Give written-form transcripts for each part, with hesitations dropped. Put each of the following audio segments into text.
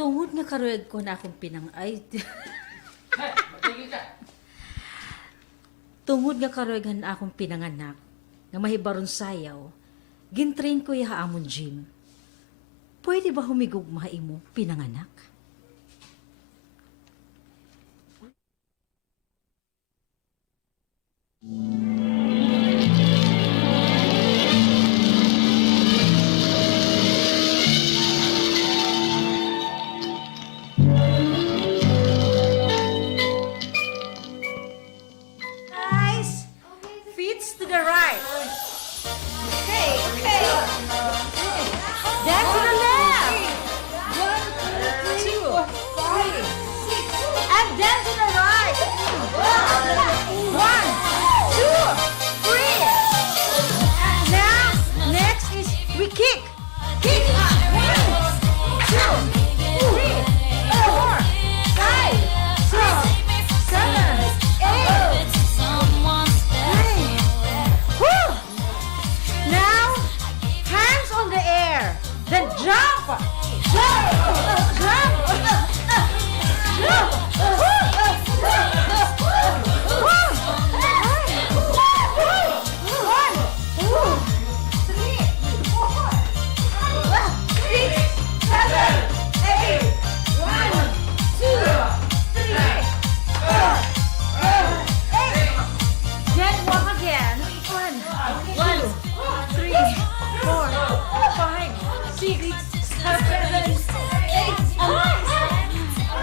Tungod nga karoyag ko na akong ay, Hey, matigil ka. tungod nga karoyag na akong pinanganak, nga mahibaron sayaw, gintrain ko yaha amon gym. Pwede ba humigugma imo pinanganak? Guys, feet to the right. Okay, okay. Back to the left. 1, 2, 3, and then to the right. 1, 2, 3. Now, next is we kick. Kick. 1, 2, 3, 4, 5, 6, 7, 8. Woo! Now, hands on the air. Then jump! Jump! Jump! Jump! One, two, three, 4, 6, 7, 8. 1, 2, 3, 4, 8. Then walk again. 1, 2, 3, 4, 5, 6, 7, 8.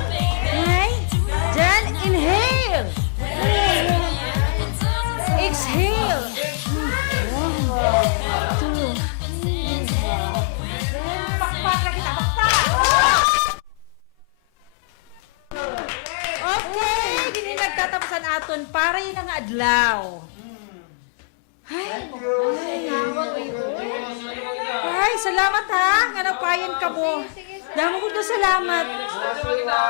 Okay. Then inhale. Exhale. 1, 2. Pakpak na kita, pakpak. Okay, dili nagtatapusan aton para yun ang adlaw. Ay, salamat ha. Nga napayan ka mo. Damo ko na salamat.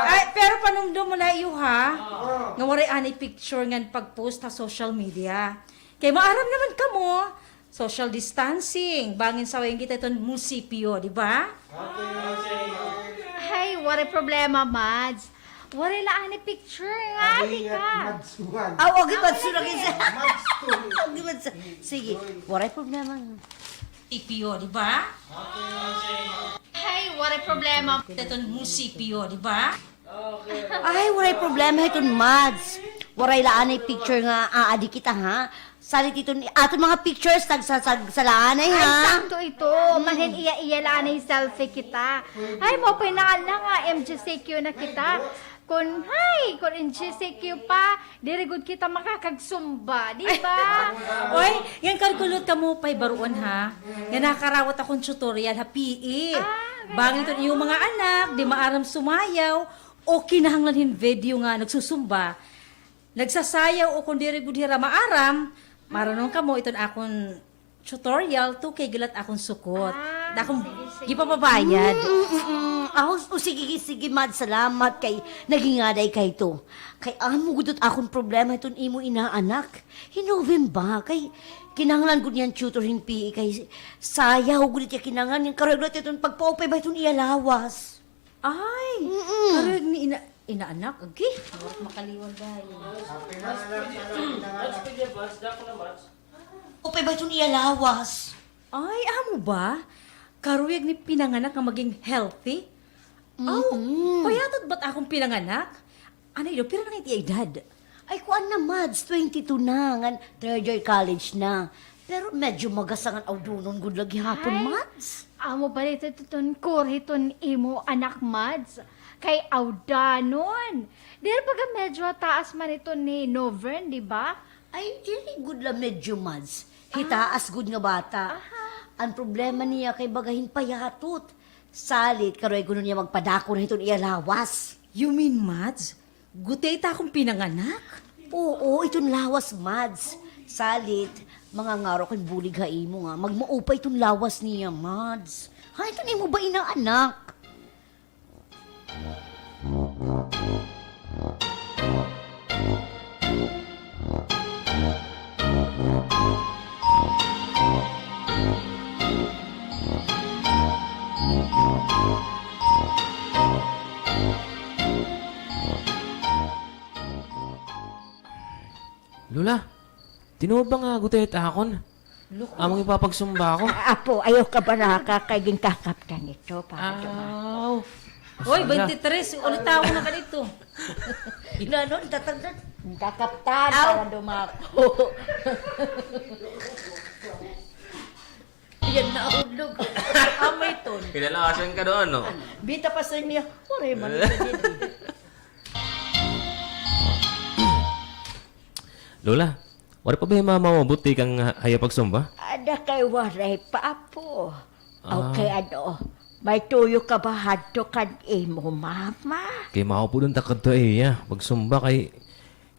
Ay, pero panumdum mo na iyo ha. Nga waray ani picture nga pag-post sa social media. Kay maaram naman ka mo. Social distancing. Bangin sa wayan kita itong munisipyo, di ba? Hey, what a problema, Mads. What a laan ni picture nga, di ka. Aw, wag yung madsura kinsa. Wag yung madsura. Sige, waray problema. Munisipyo, di ba? Hey, what a problema. Itong munisipyo, di ba? Ay, waray problema itong Mads. Waray laan ay picture nga aadi kita ha. Salit ito aton mga pictures sa laan ay Ay, ha. sakto ito. Manin iya-iya laan ay selfie kita. Ay, mo pinaan na nga, MGCQ na kita. Kung MGCQ pa, dirigod kita makakagsumba, di ba? Oy, yan kalkulot ka mo pa'y baruan ha. Yan nakarawat akong tutorial ha, PE. Bangin ito yung mga anak, di maaram sumayaw, o kinahanglan video nga nagsusumba. Nagsasayaw o kung diri budhira maaram, marunong ka mo iton akong tutorial to kay gilat akong sukot. Akong gipapabayad. Sige, Mad, salamat kay nagingaday kay to. Kay amo gudot akong problema itong imo inaanak. Hinovin ba? Kay kinahanglan gud niyan tutoring PE kay sayaw gudit ya kinahanglan yung karoglot itong pagpaupay ba itong ialawas. Ay, karag ni inaanak, okay? Huwag makaliwan dahil. Upay ba itong ialawas? Ay, amo ba? Karuyag ni pinanganak nga maging healthy? Payatot ba't akong pinanganak? Ano yun, pero nang iti edad. Ay, kuan na, Mads, 22 na, nga, third year college na. Pero medyo magasangan aw dunon gud lagi hapon, Ay. Mads. Amo ba dito itong kurhiton imo anak, Mads? Kay Audanon. Dahil pag medyo taas man ito ni Novern, di ba? Ay, dili good la medyo, Mads. Hitaas good nga bata. Ang problema niya kay bagahin payatot. Salit, karoy guno niya magpadako na itong ialawas. You mean, Mads? Gutay ta akong pinanganak? Oo, itong lawas, Mads. Salit, mga ngaro kay bulig haimo nga. Magmaupay itong lawas niya, Mads. Ha, ito na mo ba inaanak? Lola, tinuod ba nga gutay akon? Among ipapagsumba ako. Apo, ayaw ka ba nakakaging kakaptan nito para Aw. Hoy, 23, ulit tao na ka dito. Inanon, tatagdan. kakaptan para dumako. Yan na ulog. Amay ton. Pinalawasan ka doon, no? Bita pa sa niya. Wala man ito din. Lola, wala pa ba yung mama mo buti kang hayapagsumba? Ada kay waray pa po. Okay, may tuyo ka ba hadto kan imo, mama? Kay mao po doon takad to iya. Pagsumba kay...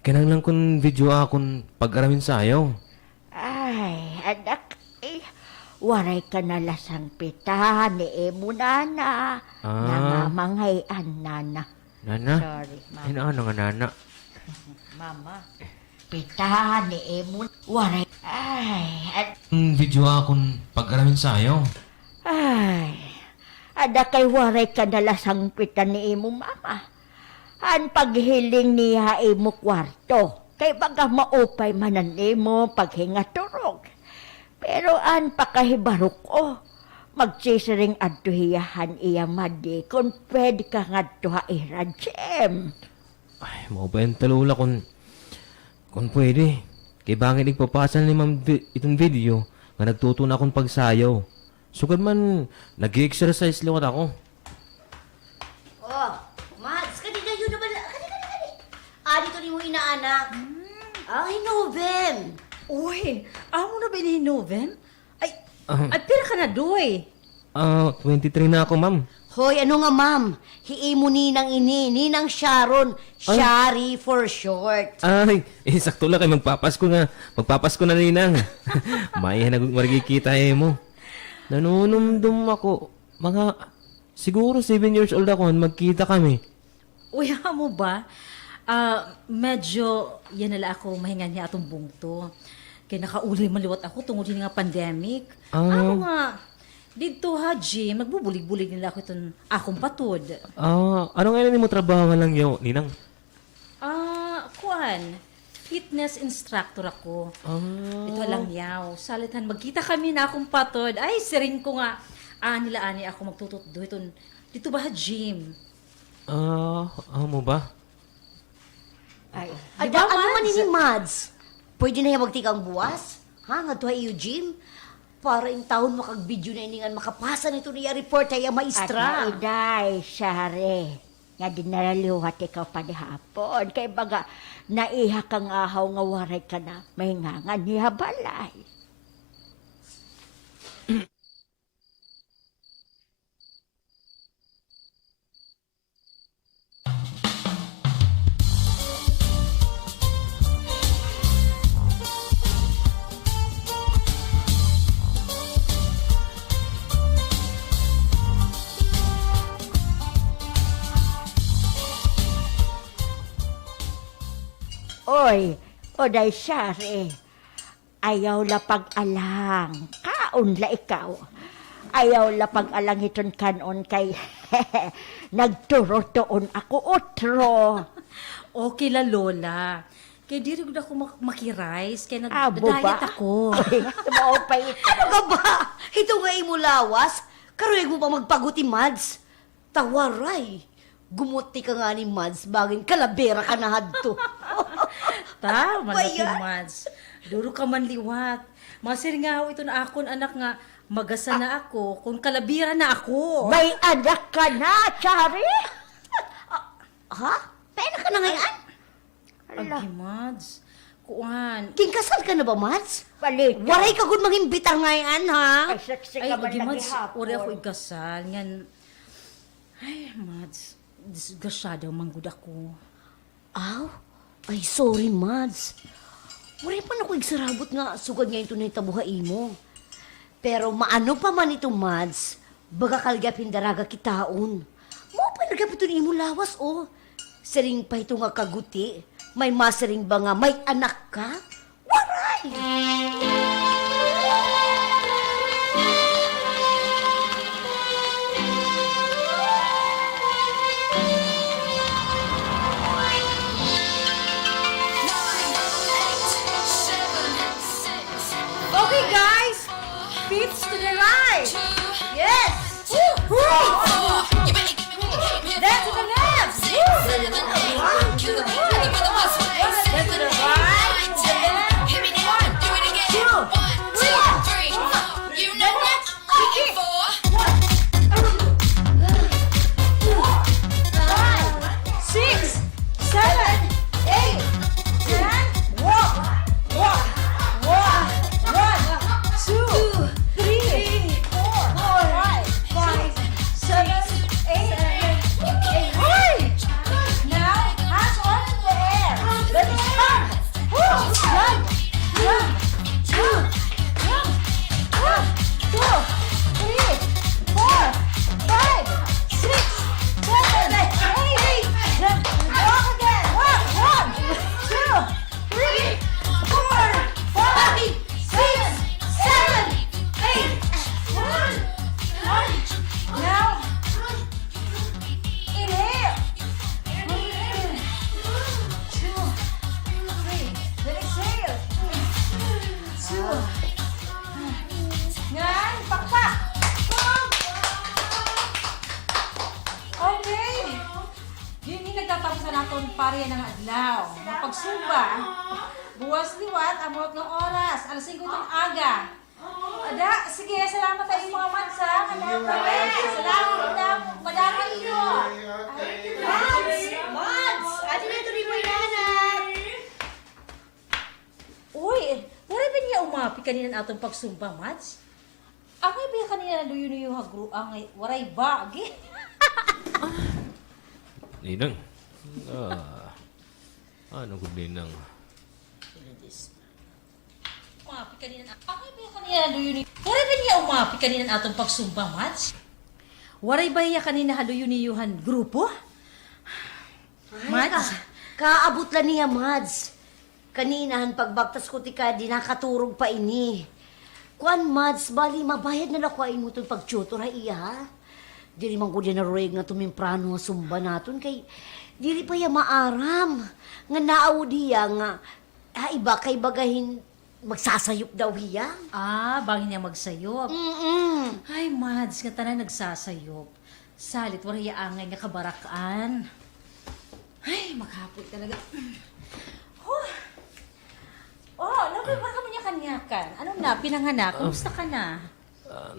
Kanang lang kun video akon pag-aramin sayaw. Ay, anak, waray ka na lasang pita ni imo nana. Namamanghayan nana. Nana? Sorry, mama. Ay, ano nga nana? Mama, pita ni imo. Waray. Ay, Video akon pag-aramin sayaw. ay. Ada kay waray ka na lasang pita ni imo, mama. An paghiling niya imo kwarto. Kay baga maupay manan imo paghinga turog. Pero an pakahibarok ko. Magsisiring adtuhiyahan iya madi kung pwede ka nga tuha irajem. Ay, mau ba yung talula kung pwede. Kay bangin igpapasan ni ma'am itong video nga nagtuto na akong pagsayaw. Sugad man, nag-exercise liwat ako. Oh, Mads, kanina yun naman. Kani. Dito ni mo inaanak. Ay, Novem. Uy, amo na ba ni Noven? Ay, Ah. ay, pira ka na, doy. 23 na ako, ma'am. Hoy, ano nga ma'am? Hiimo ninang ini, ninang Sharon. Shari for short. Ay, sakto lang kay magpapasko na ninang. May marikita mo. Nanunumdum ako. Siguro 7 years old ako, magkita kami. Uy, amo ba? Medyo, yan nala ako mahingan niya atong bungto. Kaya nakauli maliwat ako tungod din nga pandemic. Ano nga, dito ha, Jim, nagbubulig-bulig nila ako itong akong patod. Ano nga mo trabaho lang yaw, ninang? Kuan, fitness instructor ako. Ito lang yaw. Salitan, magkita kami na akong patod. Ay, siring ko nga, nila ani ako magtututdo itong, dito ba ha, Jim? Mo ba? Ay, At Diba, ano man Mads? ni Mads? Pwede na yung magtikang buwas? Ha? Nga tuha iyo, Jim? Para yung taon makag-video na iningan makapasa nito niya report ay at maestra. naiday, sari. Nga dinaraliwat ikaw pa ni hapon. Kay baga, naiha kang ahaw nga waray ka na. May nga niya balay. Oy, oday sari. Ayaw la pag-alang. Kaon la ikaw. Ayaw la pag-alang iton kanon kay nagturo toon ako otro. Okay la, Lola. Kaya di rin ako makirise. Kaya Abo nag-diet ba? ako. Ay, mao pa ito. Ano ka ba? Ito nga imo lawas? Karoy mo pa magpaguti, Mads? Tawaray. Gumuti ka nga ni Mads, baging kalabera ka na hadto. Tama na Bayan. Mads. Duro ka man liwat. Masiringaw ito na akon, anak nga. Magasa na ako, kung kalabira na ako. May anak ka na, Chari? Ha? Pena ka na ngayon? Agi, Mads. Kuan. King kasal ka na ba, Mads? Balik. Waray ka gud mangimbita ngayon, ha? Ay, saksi Ay, ka man agi, lagi Mads. hapon. Uri ako igasal. Ngan. Ay, Mads. Disgasyado manggod ako. Aw? Ay, sorry, Mads. Waray pa na ko igsarabot nga sugad ngayon ito na itabuhay mo. Pero maano pa man ito, Mads, baga kalgapin daraga kitaon. Mo pa nagapito ni imo lawas, oh. Sering pa ito nga kaguti. May masering ba nga may anak ka? Waray! barya ng adlaw. Mapagsumba. Buwas liwat, amot ng oras. Alas 5 ng aga. Ada, sige, salamat tayo mga mansa. Salamat na. Madama iyo. Mads! Ate na ito rin mo inahanap! Uy, wala ba niya umapi kanina na atong pagsumba, Mads? Ang ba kanina na duyo-nuyo hagro, ang waray ba, agi? Ninang. Ano ko Ninang? Umapi kanina na, ang ba kanina na duyo-nuyo? Wala ba niya umapi kanina na atong pagsumba, Mads? Waray ba niya kanina haluyo-niyuhan grupo? Mads? Kaabot lang niya, Mads. Kaninahan pagbaktas ko ti ka, di nakaturog pa ini. Kuan, Mads, bali, mabayad na lakwain mo itong pag-tutor, ha, iya, ha? Di rin man ko din naroyag na tumimprano nga sumba naton, kay di rin pa ya maaram. Nga naaw diya nga, iba kay bagahin, magsasayop daw hiya. Ah, bagay niya magsayop. Ay, Mads, nga tanan nagsasayop. Salit, waray angay nga kabarakaan. Ay, maghapon talaga. Nabi ba ka niya kanyakan? Ano na, pinanganak? Kumusta ka na?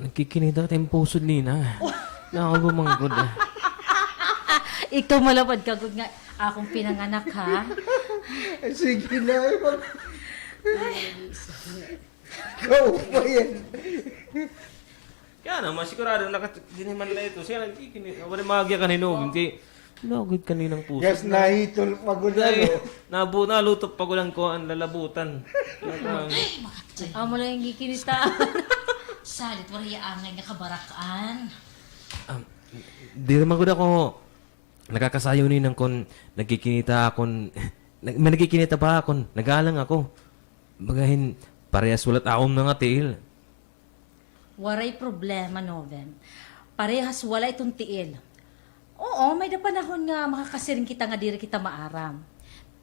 Nagkikinita tayong pusod Nina. Nakagumangkod Ikaw malapad ka kung nga akong pinanganak, ha? Sige na, ikaw pa yan. Kaya naman, sigurado nakatiniman na ito. Siya nagkikinita. Wala magya kanino. Hindi. Lagod kaninang puso. Gas nahitol Ay, pagulalo. nalutop pa ko lang ko ang lalabutan. Amo lang yung gikinita. Salit, waray angay nga kabarakaan. Di naman ko na ko nakakasayo ni nang kon nagkikinita akon may nagkikinita pa akon nagalang ako bagahin parehas sulat aom na nga tiil. Waray problema, Noven. Parehas wala itong tiil. Oo, may na panahon nga makakasiring kita nga diri kita maaram.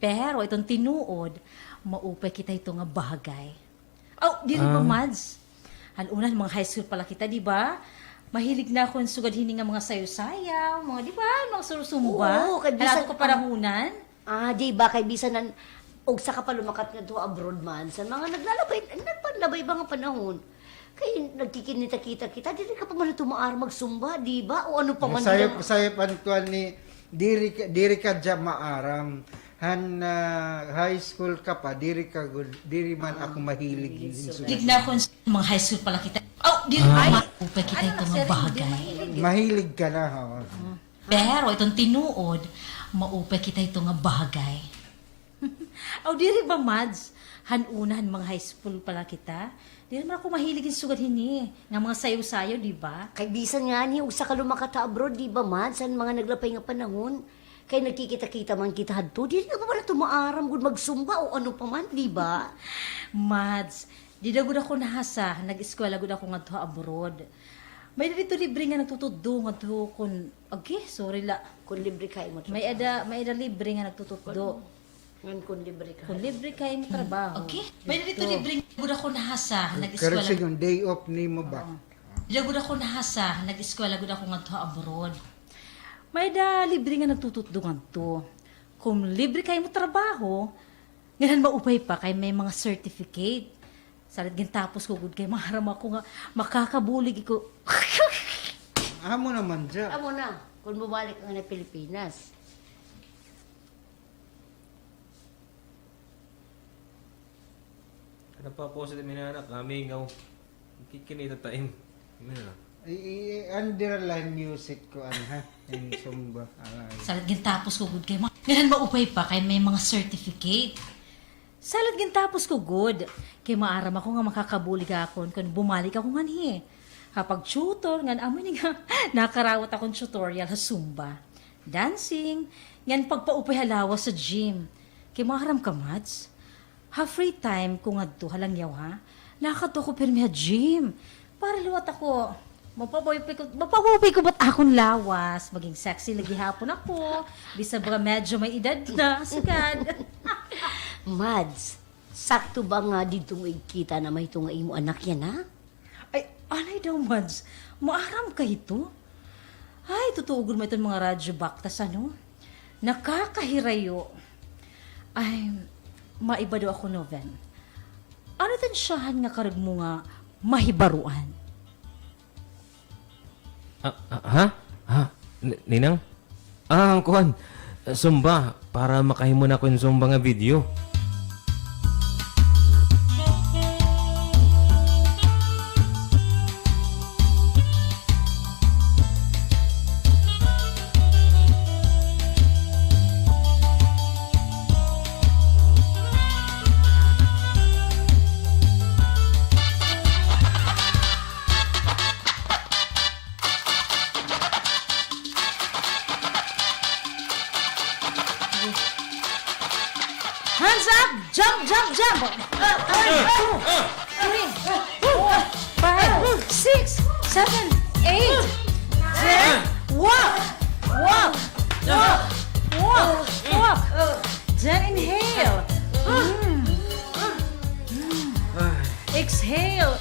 Pero itong tinuod, maupay kita ito nga bagay. Oh, diri ba, Mads? Halunan, mga high school pala kita, di ba? Mahilig na akong sugadhini nga mga sayo-sayaw, mga di ba? Mga surusumba. Oo, kay bisan- Halato ko parahunan. Di ba, kay bisan og sa ka pa lumakat nga to abroad man, sa mga nagpanlabay ba nga panahon? Kay nagkikinita-kita kita, di ka pa man tumaar magsumba, di ba? O ano pa man Sayop ko ni diri ka dya maaram. High school ka pa, diri man ako mahilig. Mahilig na akong mga high school pala kita. Oh, diri ba? Maupay kita ito nga bagay. Mahilig ka na, ha? Pero itong tinuod, maupay kita ito nga bagay. Oh, diri ba, Mads? Hanunahan mga high school pala kita. Di naman ako mahilig yung sugad hini. Nga mga sayo-sayo, di ba? Kay bisan nga ni, usa ka lumakata abroad, di ba, Mads? San mga naglapay nga panahon? Kay nagkikita-kita man kita hadto, di ka pa pala tumaaram gud magsumba o ano pa man, di ba? Mads, di na gud ako nahasa. Nag-eskwela gud ako nga to abroad. May dito libre nga nagtutuddo nga to kun... Okay, sorry la. Kung libre kayo mo. May ada libre nga nagtutuddo. Ngan kung libre ka. Kung libre kayo mo trabaho. Okay. May dito libre nga gud ako nahasa. Pero Nag-eskwela. yung day off ni mo ba? Di na gud ako nahasa. Nag-eskwela gud ako nga to abroad. May da libre nga nagtutudungan to. Kung libre kayo mo trabaho, ngayon maupay pa kay may mga certificate. Salit gintapos ko gud kay maharam ako nga makakabulig ko. Amo naman dya. Amo na, kung bumalik ka nga na Pilipinas. Ano pa po sa minanak kami ngaw. Kikinita tayo. Underline music ko, ha? Yung sumba. Salit gintapos ko gud kay ngayon maupay pa kay may mga certificate. Salit gintapos ko good kay maaram ako nga makakabulig ako kung bumalik ako nganhi. Kapag tutor ngan amo ni nga nakarawat akong tutorial sa Zumba, dancing, ngan pagpaupay halawa sa gym. Kay maaram ka, Mads. Ha free time ko ngadto halang yaw ha. Nakadto ko pirmi ha gym. Para liwat ako. Mapapawipay ko ba't akong lawas? Maging sexy lagi hapon ako. Bisa ba medyo may edad na. Sagad. Mads, sakto ba nga dito mo ikita na may tunga imo anak yan, ha? Ay, anay daw, Mads. Maaram ka ito? Ay, totoo gud may itong mga radyo baktas, ano? nakakahirayo. Ay, maiba daw ako, Noven. Ano tansyahan nga karag mo nga mahibaruan? Ha? Ninang? Kuhan. Zumba. Para makahimo na ko yung Zumba nga video. Hands up! Jump, jump, jump! 1, 2, 3, 4, 5, 6, 7, 8, 10. Walk! Walk! Walk! Walk! Walk! Then inhale. Exhale.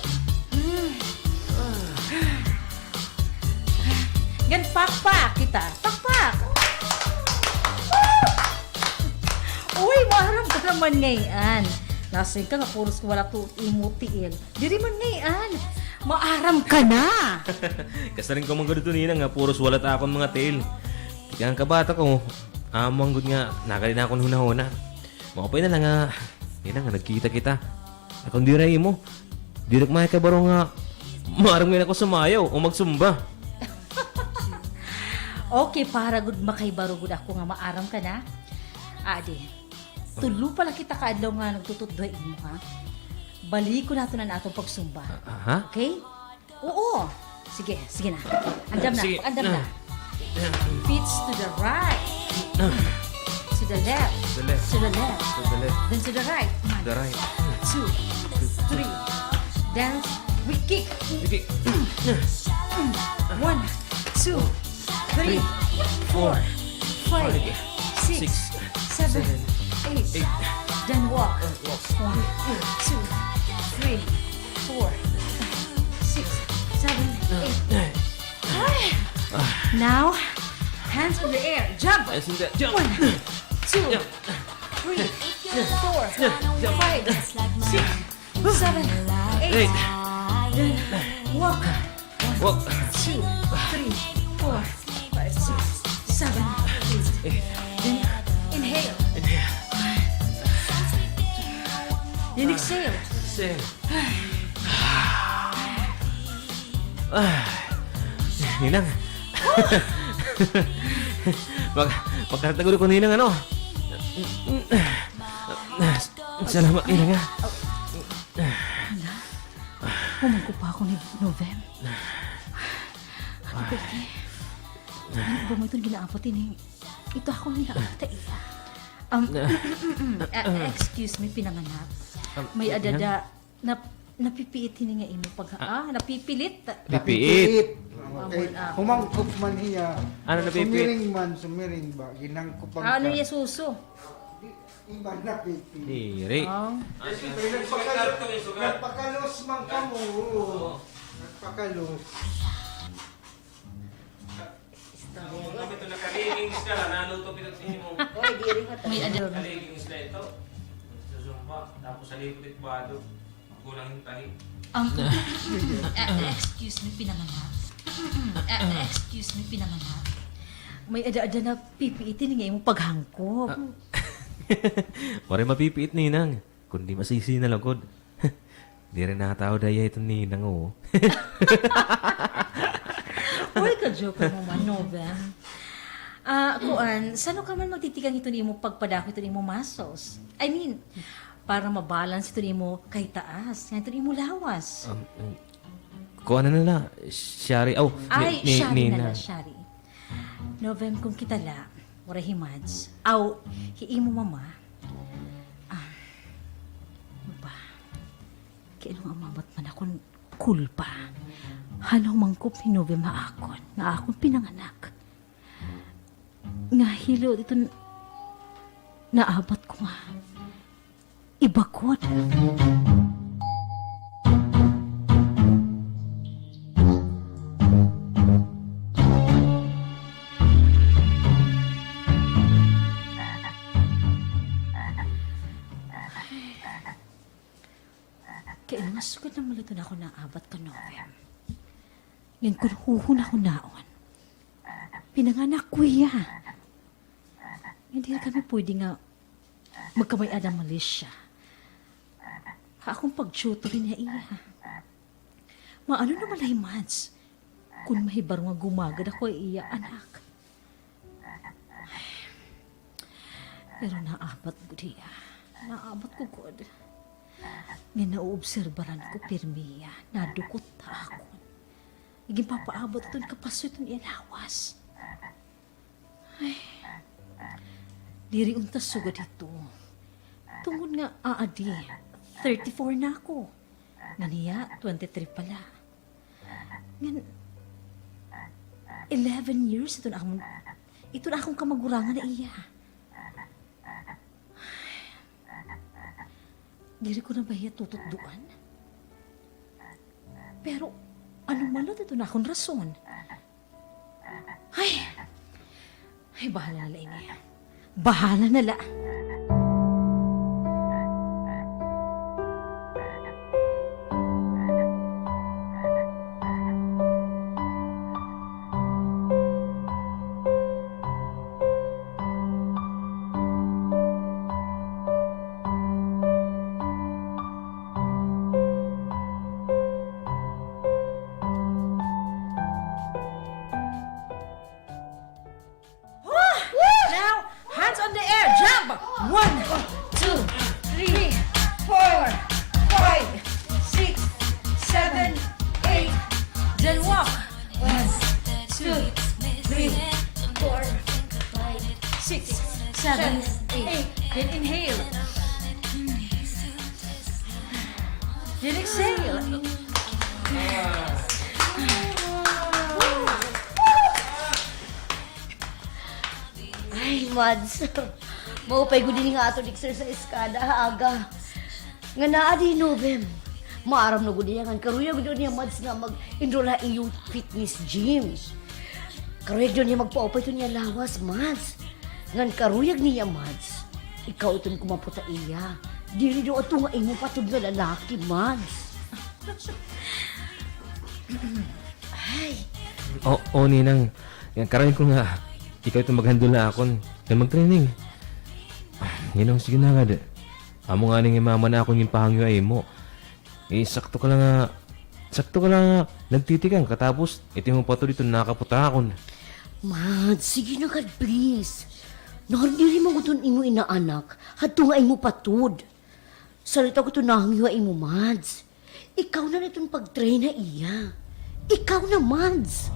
Gan pakpak kita. Pakpak. Uy, maharap ka naman ngayon. Nasing ka nga, puros ko wala to imutiil. Diri man ngayon. Maaram ka na. Kasarin ko mga ganito Ninang nga. Puros walat akong mga tail. Kaya ang kabata ko, amang good nga, nakalina akong hunahuna. Makapay na lang nga, Ninang nga, nagkita kita. Akong diray mo. Direk maya ka baro nga, maarang ngayon ako sumayaw o magsumba. Okay, para good makaibaro good ako nga maaram ka na. Adi, tulo pala kita kaadlaw nga nagtutuddoy mo ha. Balik ko nato na natong pagsumba. Ha? Okay? Oo. Sige, sige na. Andam na, Sige. andam na. Feet to the right. To the left. To the left. To the left. To the left. Then to the right. One, To the right. 2, 3. Dance. We kick. Okay. 1, 2, 3, 4, 5, 6, 7, 8. Then walk. 1, 2, 3, 4, 6, 7, 8. Now, hands in the air. Jump. Yes, in the jump. 1, 2, 3, 4, 5, 6, 7, 8. Then walk. Walk. 2, 3, 4, 5, 6, 7, 8. Then inhale. Then exhale. Sing. Ninang. Magkatagulo ko Ninang ano. Salamat Ninang ha. Humangko pa ako ni Novem. Ano ba ito? Ano ba mo itong ginaapot ini? Ito ako ang ginaapot iya. Excuse me, pinanganak. May adada na napipiit hini nga imo pag napipilit. Pipiit. Okay. Humangkop man hiya. Ano na pipiit? Sumiring ba? Ginangkop ang Ano niya suso? Iba na pipi. Diri. Oh. Nagpakalos man ka mo. Nagpakalos. May adada. Excuse me, pinanganak. Excuse me, pinanganak. May ada-ada na pipiitin nga imo paghangkop. Pare mapipiit Ninang. Kundi masisi na lagod. Di rin nakatao daya itong Ninang oh. Uy, ka-joke mo man, Novem. Kuan, saan ka man magtitigang ito ni mo pagpadako ito ni mo muscles? I mean, para mabalance ito ni mo kay taas, ito ni mo lawas. Kuha na nila. Shari. Oh, Ay, Shari na Nina. la, Shari. Novem, kung kita la, wala himads. Aw, hiimo mama. Ba, kailang amamat man akong kulpa. Hanaw mangkop ni Novem maakon, nga akong pinanganak. Nga hilo ito naabat ko nga. Ibakod. naman ito na ako naabat ka, Novem. Ngayon kung huhun ako naon. Pinanganak ko iya. Hindi na kami pwede nga magkamay-ad ang Malaysia. Akong pag-tutorin niya iya. Maano naman ay Mads? Kung mahibar nga gumagad ako iya, anak. Pero naabat ko diya. Naabat ko god. Nga nauobserbaran ko pirmiya. Nadukot ta ako. Iging papaabot ito kapaso itong ilawas. Ay. Diri untas sugad ito. Tungod nga aadi. 34 na ako. Nganiya, 23 pala. Ngan, 11 years ito na akong kamagurangan na iya. Diri ko na ba iya tututduan? Pero, anong malot ito na akong rason? Ay, bahala na ini. Bahala na la. Now, hands on the air, jump! 1, 2, 3, 4, 5, 6, 7, 8. Then walk. 1, 2, 3, 4, 5, 6, 7, 8. Then inhale. Then exhale. Ay, Mads. Maupay ko din nga ato exercise kada aga. Nga naa di Novem. Maaram na gud niya nga karuya gud niya Mads nga mag-enroll ha iyong fitness gym. Karuya gud niya magpaupay to niya lawas, Mads. Ngan karuyag niya, Mads. Ikaw itong kumaputa iya. Dili do ato nga imo patud nga lalaki, Mads. Ay, Oo, Ninang. Yan, karoon ko nga. Ikaw itong maghandol na akon. Yan mag-training. Ninang, sige na nga. Amo nga nang imama na akong yung pahangyo ay mo. Sakto ka lang nga. Nagtitikang katapos. Ito yung pato dito nakaputa akon. Mads, sige na God, please. Nakardiri mo ko imo inaanak. Hadto nga imo patud. Salita ko ito nahangyo imo, Mads. Ikaw na itong pag-train na iya. Ikaw na, Mads.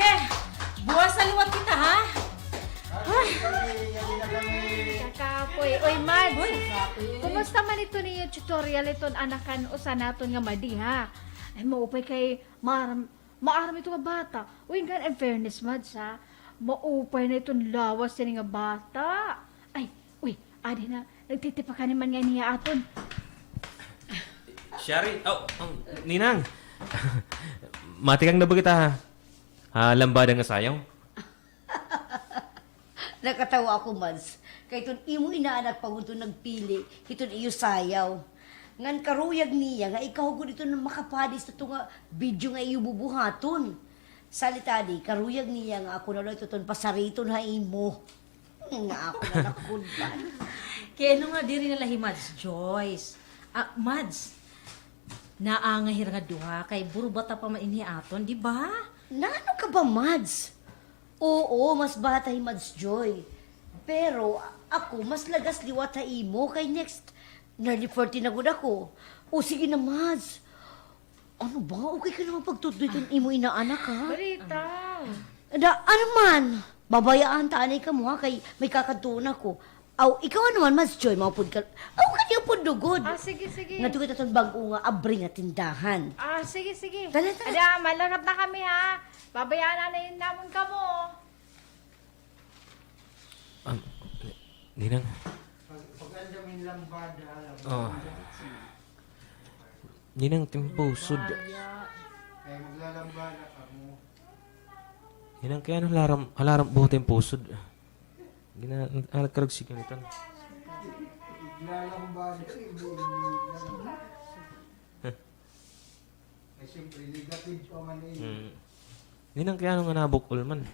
Sige, buwas sa liwat kita, ha? Kakapoy. Oy, Mads. Kumusta man ito niyo tutorial iton anakan o sa naton nga madi, ha? Ay, maupay kay maaram ito nga bata. Uy, gan, in fairness, Mads, ha? Maupay na itong lawas yan nga bata. Ay, uy, adi na, nagtitipakan naman nga niya aton. Shari, Ninang. Matikang na ba kita, ha? Lambada nga sayaw? Nakatawa ako, Mads. Kay itong imo inaanak pa ito nagpili, itong iyo sayaw. Ngan karuyag niya, nga ikaw ko dito na makapadis na ito nga video nga iyo bubuhaton. Salita di, karuyag niya nga ako na lang ito pasariton ha imo. Nga ako na nakundan. Kaya ano nga diri nila Mads Joyce. Mads, naangahir nga duha kay buro bata pa man ini aton, di ba? Naano ka ba, Mads? Oo, mas bata hi Mads Joy. Pero ako, mas lagas liwat ha imo. Kay next, nearly 40 na gud ako. O sige na, Mads. Ano ba? Okay ka naman pagtutoy itong imo inaanak, ha? Barita. Ano man? Babayaan taanay ka mo, ha? Kay may kakatuon ako. Aw, ikaw naman, Mads Joy, mapud ka. Aw, kanyo po dugod. Sige, sige. Nga tukit itong bago nga abri nga tindahan. Sige, sige. Tala, tala. Ada, malakap na kami, ha? Babayaan na yun naman ka mo. Ninang. Pag andamin lambada, Oh. Ninang timpusod. ay maglalambada ka mo. Ninang kaya halaram buhat yung pusod. Alat karag siya nito. Maglalambada, hindi. Ay, siyempre, negative pa man eh. Ninang kaya nga nabukol man.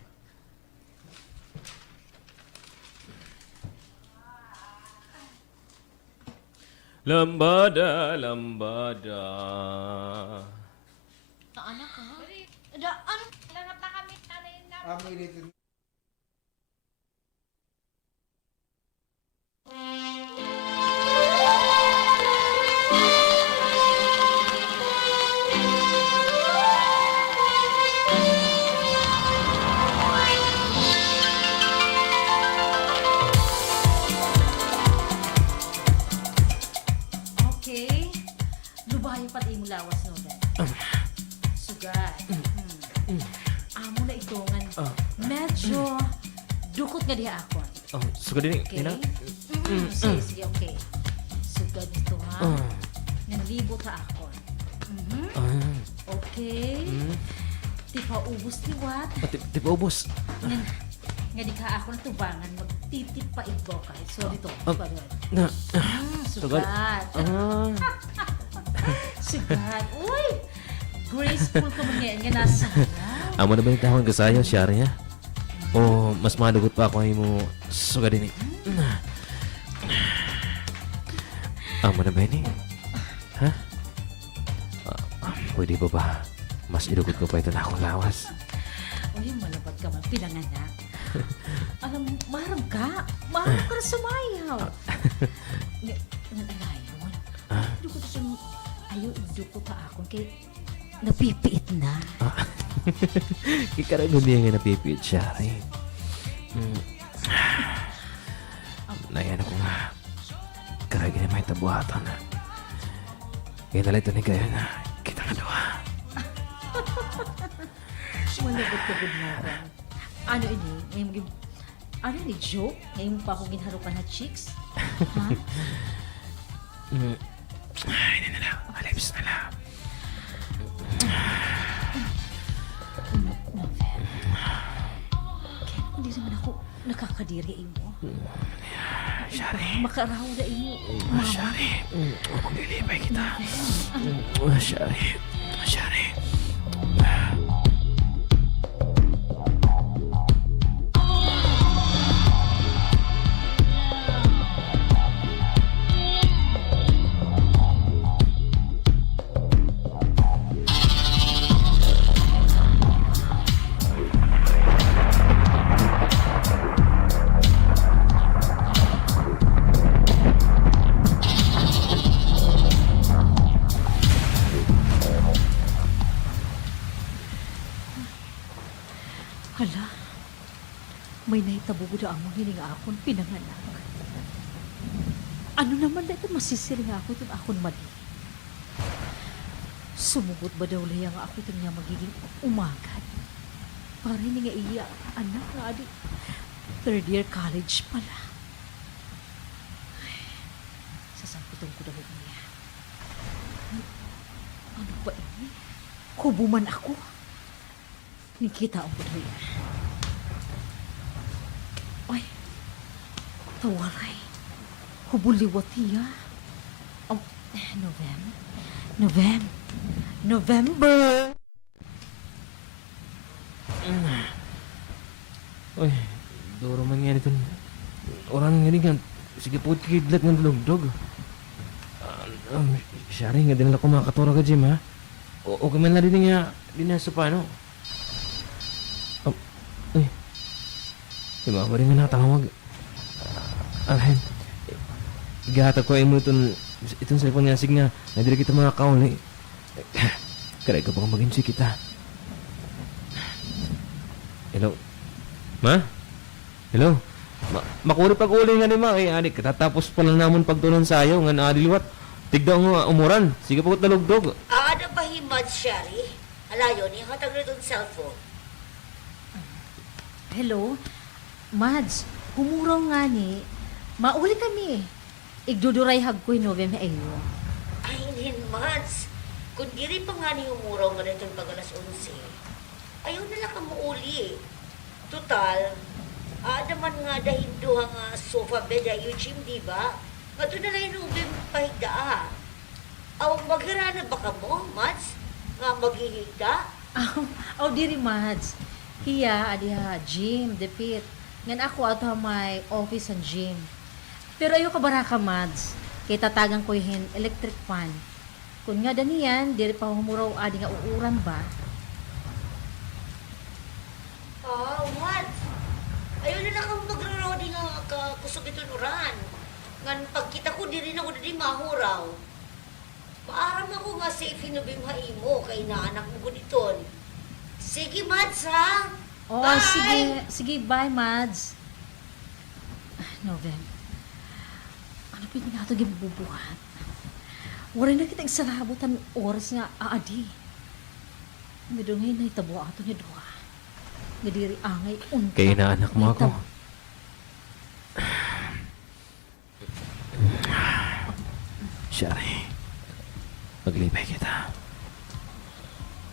Lambada, lambada. Anak, ha? Ano? Malakap na kami, ano yun naman. Ami dito. Okay. Lubayo pati imo lawas no dai. Sugay. Amo na ito nga. Medyo dukot nga diha ako. Oh, suka din, Okay? Ninang. Sige, sige, okay. Sugad ito ha. Nga libo ka ako. Okay. Di pa ubos liwat. Tipa ubos. Nga di ka ako natubangan. Magtitip pa igbo ka. So dito. Na. Sugad. Sugad. Uy! Graceful ka man ngayon. Nga nasa. Amo na ba yung tahon kasayo, Shari, ha? O mas madugot pa ako mo suka din, Amo na ba yun, Ha? Pwede ba ba? Mas idugot ko pa ito na akong lawas. Uy, malabad ka man. Pinanganak. Alam mo, maharap ka. Maharap ka na sumayaw. Nanayon. Dukot siya. Ayaw, dukot pa ako. Kay napipiit na. Kikaragon niya nga napipiit, Shari. Nayan ako nga. Karagin na may tabuhatan. Kaya nalito ni kayo na kita nga dawa. Malabad ka good mo. Ano ini? Ano ni joke? Ngayon pa ako ginharukan na chicks? Ha? Ay, hindi na lang. Alips na lang. Hindi naman ako nakakadiri mo. Shari. Makaraw na imo. Shari. Maglilipay kita. Shari. Shari. Hala, may nahitabo ko na among hining akon pinanganak. Ano naman na ito masisiring ako itong akon mali? Sumugot ba daw layang ako itong nga magiging umagad? Para hindi nga iya, anak nga di. Third year college pala. Ay, sasamputong ko daw niya. Ano ba ini? Kubuman ako. Nikita ang ko yan. Ay, tawaray. Hubuliwat niya. Oh, November. Uy, duro man nga nito. Orang nga rin nga. Sige po, kidlat ng dulog-dog. Siyari nga din lang ako makakatura ka, Jim, ha? Okay man na rin nga, din na sa paano. Uy, iba ba rin nga natawag? Alhen, igatag ko ay mo itong cellphone nga, sige nga, nadiri kita mga kauli. Karay ka bang mag-insi kita? Hello? Ma? Hello? Makuri pag-uli nga ni ma. Eh, adik, katatapos pa lang namon pagtunan sayo. Nga naadiliwat. Tigdaw nga umuran. Sige pa ko talugdog. Ada pa himad, Shari? Alayo, ni hatag na itong cellphone. Hello? Mads, humuraw nga ni. Mauli kami. Igduduray hagkoy November ayo. Ay, hin, Mads. Kung diri pa nga ni humuraw nga na itong pag alas 11, ayaw na lang ka muuli. Total, adaman nga dahil duha nga sofa bed ayo, Jim, di ba? Nga doon na lang yung ubim pahigda. Aw, maghirana ba ka mo, Mads? Nga maghihigda? Aw, diri Mads. Hiya, adiha, gym, depit. Ngan ako ato may office and gym. Pero ayo ka baraka, Mads. Kay tatagang ko yung electric fan. Kung nga daniyan, diri pa humuraw adi nga uuran ba? Oh, Mads. Ayaw na lang kang magrarodi nga kusog ito nuran. Ngan pagkita ko, diri na ko na di mahuraw. Maaram ako nga safe hinubim haimo kay naanak mo ko diton. Sige, Mads, ha? Oh, Bye! sige. Sige, bye, Mads. Novem. Ano pa yung nga ito gibubuhat? Wala na kita isalabot ang oras nga aadi. Ngadungay na itabo ato niya doha. Ngadiri angay unta. Kaya inaanak mo ako. Shari, maglibay kita.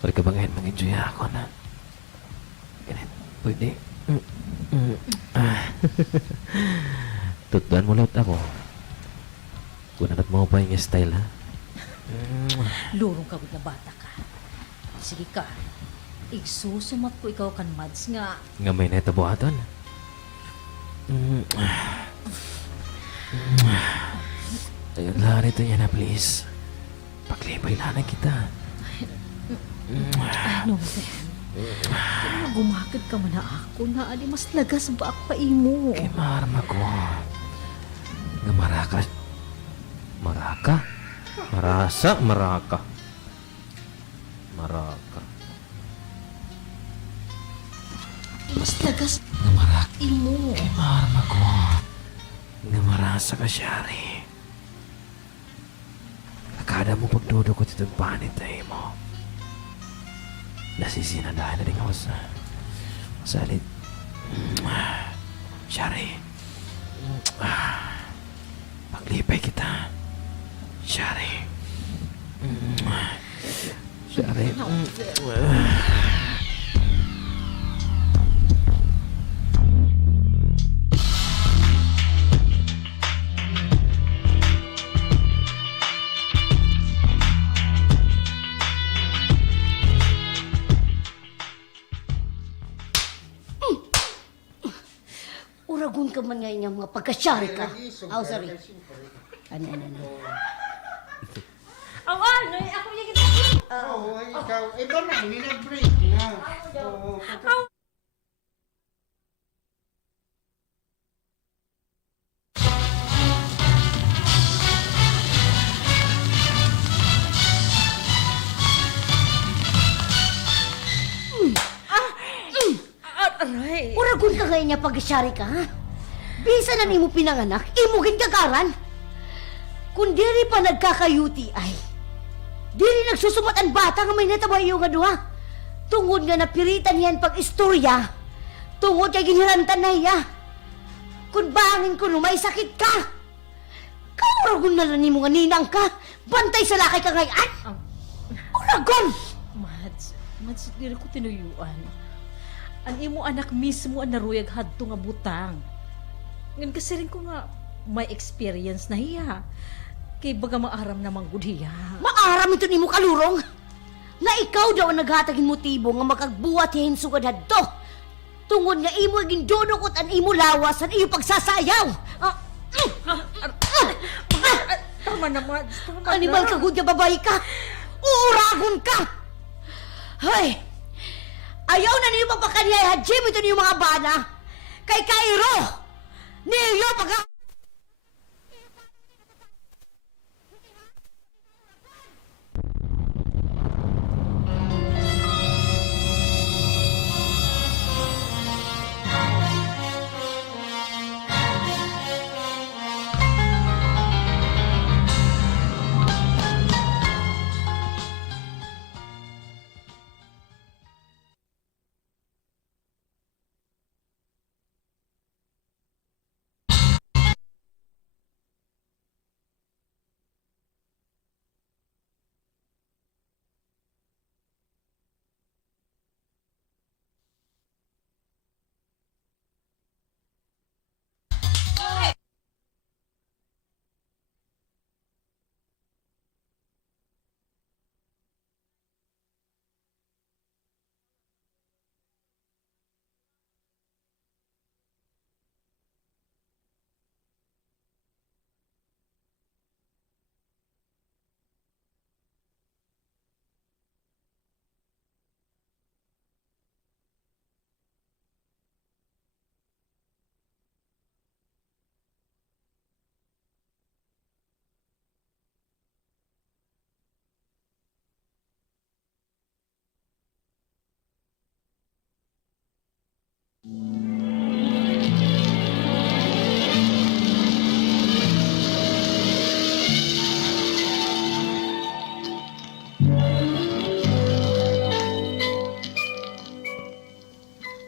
Pwede ka ba ngayon mag-enjoy ako na? Ganit, pwede. Tutdan mo lahat ako. Kunanat mo pa yung style, ha? Lurong ka na bata ka. Sige ka. Igsusumat ko ikaw kan Mads nga. Nga may netabuhatan. Ayun lang rito niya na, please. Paglibay lang na kita. Ay, Novem. Kaya gumakad ka man na ako na ali mas lagas ba ako pa imo. Kay marama ko. Nga maraka. Maraka? Marasa? Maraka. Maraka. Mas lagas Nga maraka. imo. Kay marama ko. Nga marasa ka, Shari. Akada mo pagdudukot itong panit ay mo. Nasisinadahan na rin ako sa salit. Shari. Paglipay kita. Shari. Shari. Uragun ka man ngayon yung mga pagkasyari ka. Oh, sorry. Ano. Awan, ako yung kita. Oo, ikaw. Ito na, nila-break na. Oo. Aray. Uragon ka ngayon niya pag-isyari ka, ha? Bisa na nimo pinanganak, imugin kagaran. Kung diri pa nagkaka-UTI, diri nagsusumat ang bata nga may natabayo nga duha. Tungod nga napiritan yan pag-istorya, tungod kay ginirantan na iya. Kung bangin ko no, may sakit ka. Kauragon na lang nimo nga ninang ka, bantay sa lakay ka ngayon. Uragon! Mads, dili ko tinuyuan. Ang imo anak mismo ang naruyag hadto nga butang. Ngan kasi rin ko nga may experience na hiya. Kay baga maaram namang good hiya. Maaram ito nimo kalurong. Na ikaw daw ang naghatagin motibo nga makagbuhat hihin sugad hadto. Tungod nga imo aging dudukot ang imo lawas ang iyo pagsasayaw. Tama na, Mads. Tama Animal ka gud nga babae ka. Uuragon ka. Hoy. Ayaw na niyo magpakanyay hajim ito niyo mga bana. Kay Cairo. Niyo pagka...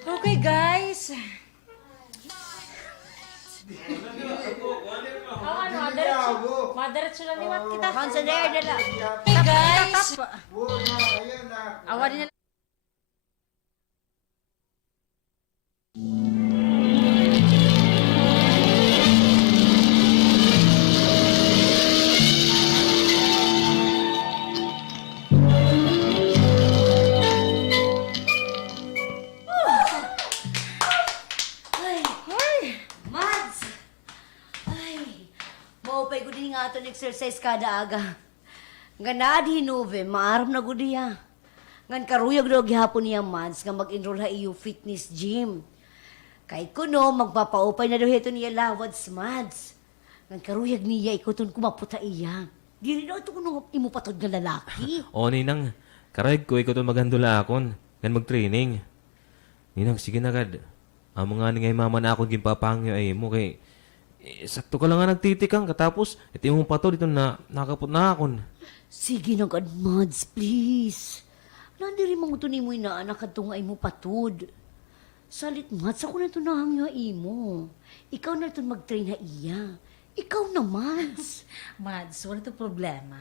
Okay, guys. Madiretso lang ni Mat kita. Consider nila. Hey, guys. Ayun na. Awarin na. Mads! Ay, maupay ko din nga ito exercise kada aga. Nga nadi Nove, maaram na ko diya. Ngan karuyag daw gihapon niya, Mads, nga mag-enroll ha iyo fitness gym. Kahit kuno, magpapaupay na daw ito niya lawads, Mads. Ngan karuyag niya, ikuton kumaputa iya. Dili daw ito kuno imupatod nga lalaki. O, ninang, karayag ko, ikaw ito maghandula akon. Ngan mag-training. Ninang, sige na kad. Amo nga ni ngay mama na akong gimpapangyo ay mo kay... sakto ka lang nga nagtitikang katapos ito yung pato dito na nakapot na akon. Sige na God, Mads, please. Nandiri mo ito ni mo inaanak at nga imo patod. Salit, Mads, ako na ito nahangyo imo. Ikaw na ito mag-train na iya. Ikaw na, Mads. Mads, wala ito problema.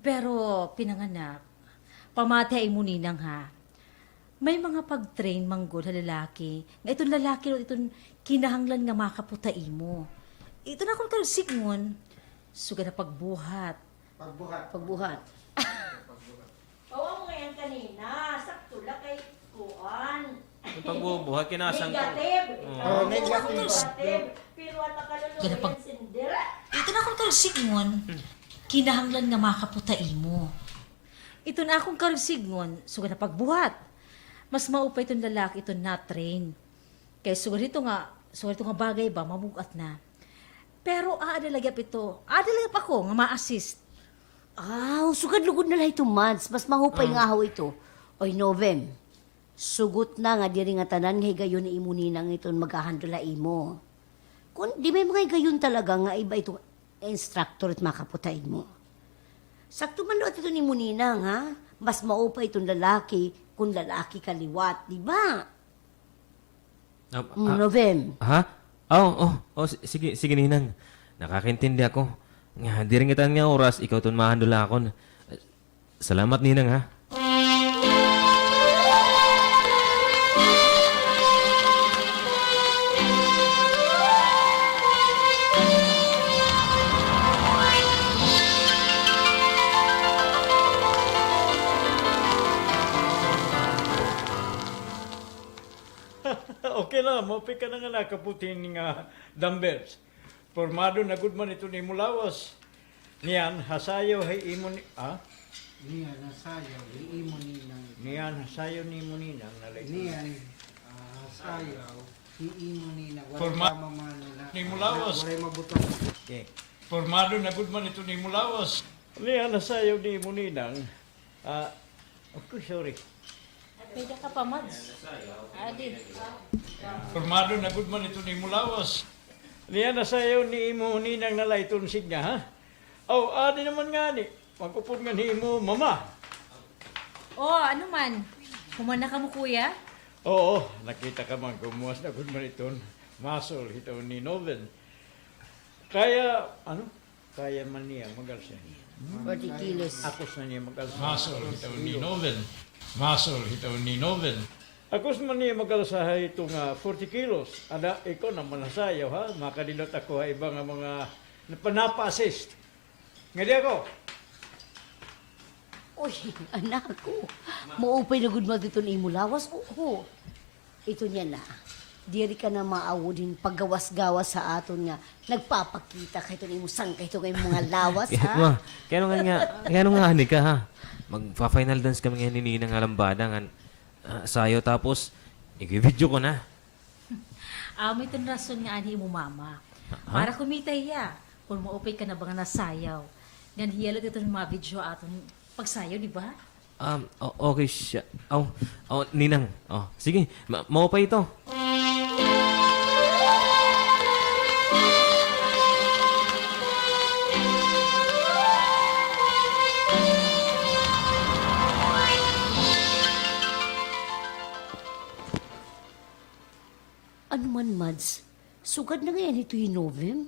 Pero, pinanganak, pamatay mo ninang ha. May mga pag-train manggol sa lalaki. Nga itong lalaki, itong kinahanglan nga makaputai mo. Ito na kung sigmon, suga na pagbuhat. Pagbuhat. Oo mo yan kanina. Sakto lang kay Kuan. Yung pagbubuhat, kinasang ko. Oh, negative. Pero at nakalulong Kaya pag- yung sindera. Ito na kung sigmon, kinahanglan nga makaputai mo. Ito na akong sigmon, suga na pagbuhat. Mas maupay itong lalaki itong na-train. Kaya suga dito nga bagay ba, mabugat na. Pero aadalagap ito, aadalagap ako nga ma-assist. Sugad lugod na lang ito, Mads. Mas mahupay nga ho ito. Oy, Novem. Sugot na nga diri nga tanan nga higayon ni imo ninang iton maghahandla imo. Kung di may mga higayon talaga nga iba itong instructor at makaputay mo. Sakto man doon ito ni mo ninang ha? Mas maupa itong lalaki kung lalaki kaliwat, di ba? Novem. Ha? Sige, sige ninang. Nakakaintindi ako. Nga, di rin kita nga oras, ikaw itong mahandula ako. Salamat ninang ha. Okay na, mapi ka na nga nakaputin nga dumbbells. Formado na good man ito ni Mulawas. Niyan, hasayo hay imo ni... Ah? Niyan nasayaw, imo ninang. Niyan, hasayo ni mo ninang nalay. Niyan sayaw, imo ninang. Forma- Wala mamano Ni Mulawas. Wala mabutang. Okay. Formado na good man ito ni Mulawas. Niyan, hasayo ni mo ninang. Okay, sorry. Pwede ka pa, Mads. Adi. Formado na good man ito ni Mulawas. Niyan, hasayo ni mo ninang nalay tunsig niya, ha? Adi naman nga ni. Magupod nga ni mo, mama. Oh, ano man? Humana ka mo, kuya? Oo, nakita ka man kumuwas na good man iton. Masol ito ni Noven. Kaya, kaya man niya magalsa. 40 kilos. Akos na niya magalsa. Masol ito ni Noven. Masol ito ni Noven. Akos man niya magalsa ito nga 40 kilos. Ada, ikaw na manasayaw ha. Makadilot ako ha ibang mga panapa-assist. Nga di ako. Uy, anak ko. Maupay na good dito ni Imulawas. Oo. Ito niya na. Diri ka na maawudin paggawas-gawas sa aton nga. Nagpapakita kay ito ni mo sang kay ito kay mga lawas, ha? Kaya nga ani ka ha. Magpa-final dance kami ngayon ni Ninang Alambada nga sayo tapos i-video ko na. May itong rason nga ani mo, mama. Para kumita iya. Kung maupay ka na ba nga nasayaw. Gan hiyalag ito ng mga video atong pagsayaw, di ba? Okay siya. Ninang. Sige, mau pa ito. Ano man, Mads? Sugad na ngayon ito yung Novem?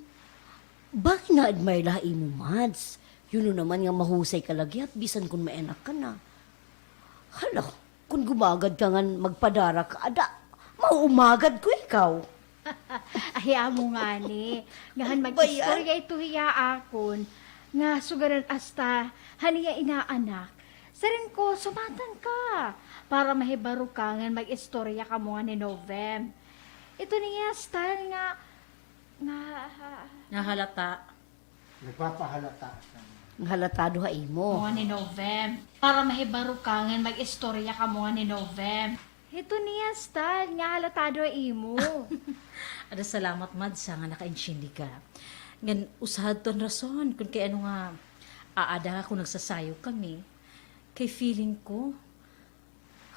Bakit na-admire lahi mo, Mads? Yun naman nga mahusay ka lagi at bisan kung maenak ka na. Hala, kung gumagad ka nga magpadara ka, mauumagad ko ikaw. Ay, mo nga ni. Ngahan Ano ba yan? mag-istorya ito hiya akon. Nga sugaran hasta haniya inaanak. Sarin ko, sumatan ka. Para mahibaro ka nga mag-istorya ka mo nga ni Novem. Ito niya style nga Nahalata. Nagpapahalata. Ang halatado ha imo. mo nga ni Novem. Para mahibaro ka nga mag-istorya ka mo nga ni Novem. Ito niya style nga halatado imo. Ada salamat, Mads, nga naka-insyindi ka. Ngan, usahad ton rason. Kung kay ano nga, aada ako nagsasayo kami. Kay feeling ko,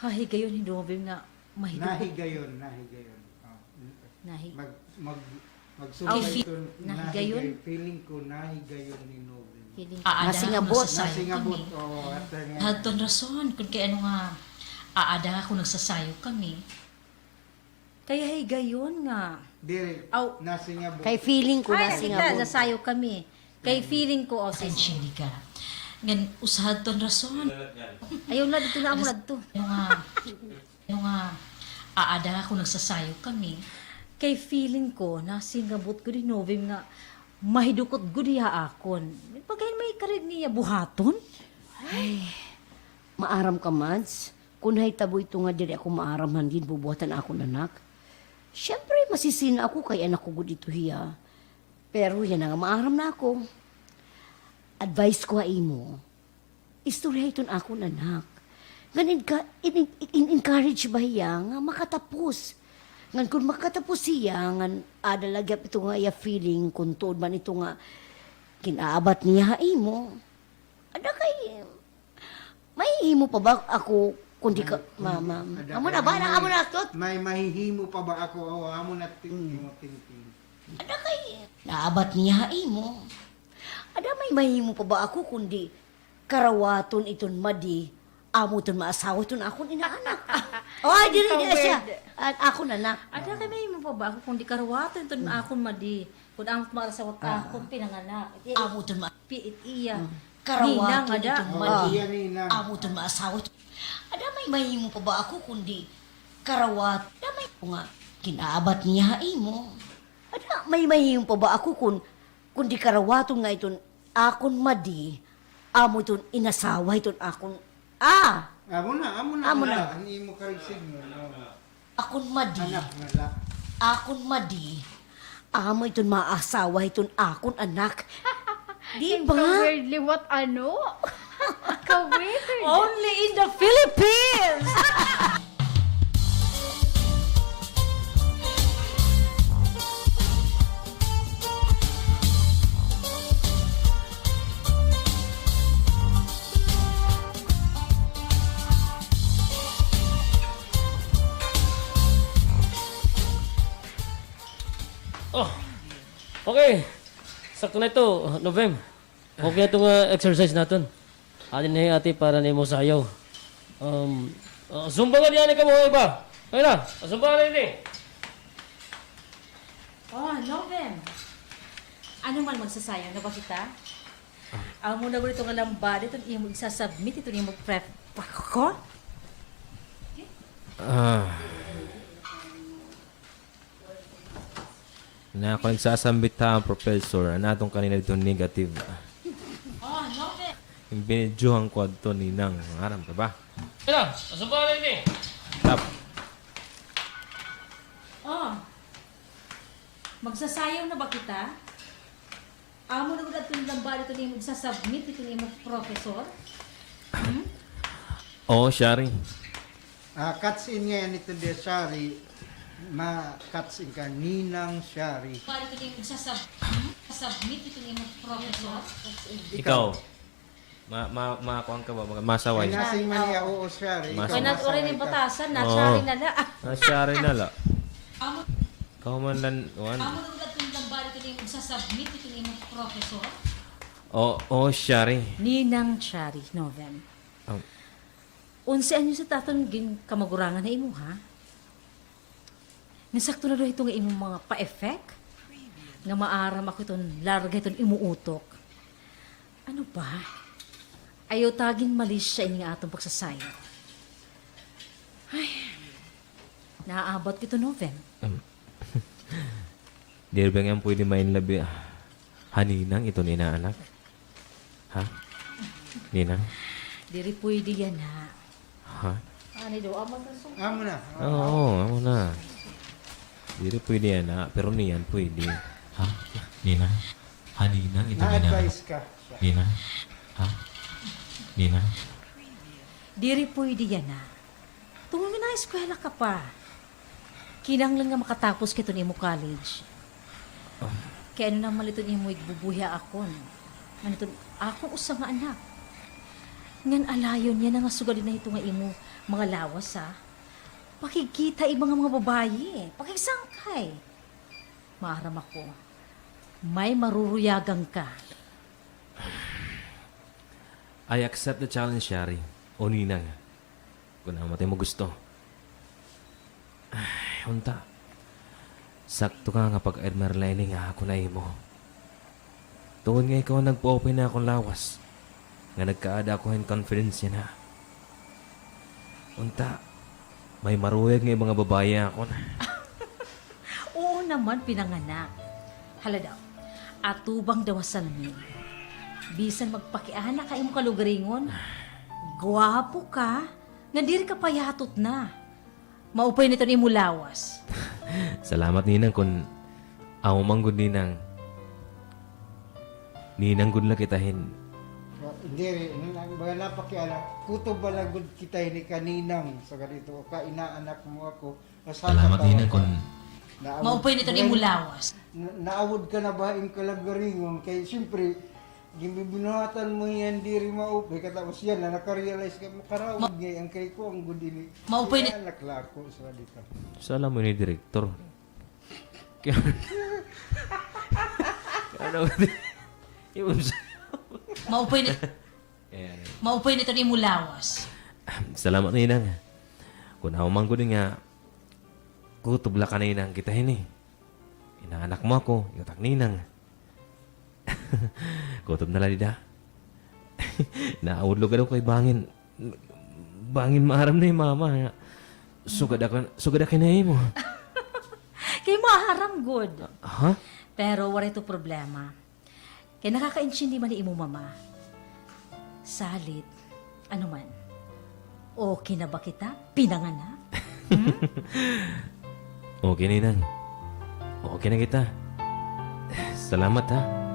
hahigayon ni Novem nga mahigupot. Nahigayon. Nahi. Magsumay Ay, ito. nahigayon? Feeling ko nahigayon ni Noven. Feeling Nasingabot. Nasingabot. At Hadton rason. Kung kay ano nga, aada ako nagsasayo kami. Kaya higayon nga. Dire, Aw. nasingabot. Kay feeling ko na Kita, singabot. nasayo kami. Kay feeling ko, insyindi ka. Ngan, usahad ton rason. Ayaw na, dito na ako na dito. Ano nga, aada ako nagsasayo kami. Kay feeling ko, nasingabot ko din Novem nga, mahidukot ko diha akon. Pagkain may karig niya buhaton? Maaram ka, Mads. Kung tabo ito nga diri ako maaramhan din bubuhatan ako nanak. Siyempre, masisina ako kay anak ko gud ito hiya. Pero yan na nga maaram na ako. Advice ko ha imo, istorya iton ako nanak. Ngan encourage ba hiya nga makatapos. Ngan kung makatapos siya, ngan adalagap ito nga iya feeling kung tuod man ito nga kinaabat niya ha imo. Ada kay may imo pa ba ako kundi ka, mama. Amo na ba? Amo na tot? May mahihimo pa ba ako? O, amo na tingting. Ada kay naabat niya imo. Ada may mahimo pa ba ako kundi karawaton iton madi amo ton maasawa ton akon inaanak. Ay dili Ikaw, niya siya. weird. At ako na na. Ada kay may mo pa ba ako kung di karawato ito na akon madi. Kung ang marasawat akon pinanganak. Amo ton ma Piit iya. karawaton Ninang, ada. iton Oh, madi. iya ninang. Amo ton maasawa. Ada may mahimo pa ba ako kundi karawat. Ada may nga kinaabat niya imo. Ada may mahimo pa ba ako kundi karawaton nga iton akon madi. Amo iton inasawa iton akon. Amo na. Amo na. Ang imo karisig mo. Akon madi. Anak na la. Akon madi. Amo iton maasawa iton akon anak. Di ba? Ka-weirdly, what ano? Ka-weird. Only in the Philippines! Oh, okay. Sakto na ito, Novem. Okay na itong exercise natin. Anin na yung ate para na mo sayaw. Zumba nga diyan ka mo iba. Ayun na, zumba na yun eh. Oh, Novem. Ano man magsasayang na ba kita? Ang muna ko ito nga lamba, ito yung magsasubmit, ito yung mag-prep. Ko? Na ako nagsasambit ha ang professor, anatong kanina dito negative. Oh, Novem. Yung binidyohan ko ito ninang. Aram ka ba? Ayun na, zumba na yun eh. Tap. Oh. Magsasayaw na ba kita? Amo na ko ito yung lamba, ito yung magsasubmit, ito yung mag-professor. Oo, Shari. Cuts in nga yan ito de Shari. Ma-cuts in ka. Ninang Shari. Ito yung magsasubmit, ito yung mag-professor. Ikaw. Makuha ka ba? Masaway. Kaya nasing man niya, oo, Shari. Mas- Kaya Ikaw na't orin masaway yung ka. batasan, na Oo. Shari na na. Shari na la. Amo Ikaw man lang. One. na ko ito yung lamba, ito yung magsasubmit, ito yung mag-professor. Oo, Shari. Ninang Shari, Novem. Oh. Unsi anyo sa taton ging kamagurangan na imo, ha? Nasakto na doon itong imong mga pa-effect nga maaram ako itong larga itong imuutok. Ano ba? Ayaw taging malis siya ini nga atong pagsasayaw. Ay, naaabot ko ito, Novem. Di ba nga pwede main labi? Haninang ito ni inaanak? Ha? Ninang? Diri pwede yan, ha? Ha? Ano daw, amang kasong. Amo na. Oo, amo na. Di pwede yan ha, pero niyan pwede. Ha? Nina? Haninang ito ni Na-advise ka. Nina? Ha? Nina? Diri pwede yan, ha? Tungo na eskwela ka pa. Kinanglan nga makatapos kito ni mo college. Kaya ano naman ito niya mo igbubuya akon. Ano ito, akong usang nga anak. Ngan alayon yan nga sugalin na ito nga imo mga lawas ha. Pakikita ibang mga babayi. Pakisangkay. Maaram ako. May maruruyagang ka. I accept the challenge, Shari. O Ninang. Kung namatay mo gusto. Ay, unta. Sakto ka nga pag-admiralining nga ako na imo. Tuon nga ikaw nagpo-open na akong lawas. Nga nagkaada ako in confidence niya na. Unta. May maruyag nga yung mga babae ako na. Oo naman pinanganak. Hala daw. Atubang daw sa salamin. Bisan magpakiana ka imo kalugaringon. Gwapo ka. Nga diri ka payatot na. Maupay nito ni mo lawas. Salamat Ninang kung amo manggod Ninang. Ninang gud lang kitahin. Hindi, mga napakiala. Kuto balagod kita ini kaninang sa ganito. Ka inaanak mo ako. Salamat Ninang kung Maupay nito ni mo lawas. Naawod ka na ba yung kalagaringon? Kaya siyempre, Gimbibinuhatan mo yan diri maupay katapos yan na nakarealize ka mo karawag ngay ang kay ko ang good ini. Maupay ni- anak lako sa dito. Sala mo ni Direktor. Kaya... Ano? Yung... Ayan. Maupay nito ni Mulawas. Salamat ninang. Kung man ko din nga, kutubla ka ninang kita hini. Inaanak mo ako, yutak ninang. Kutob na lalida. Naawudlo ka daw kay bangin. Bangin maaram na yung mama. Sugad ka na mo. Kay maharang good. Ha? Pero wala ito problema. Kaya nakaka-intindi man ni imo mama. Salit, ano man. Okay na ba kita? Pinanganak? Okay ninang. Okay na kita. Salamat ha.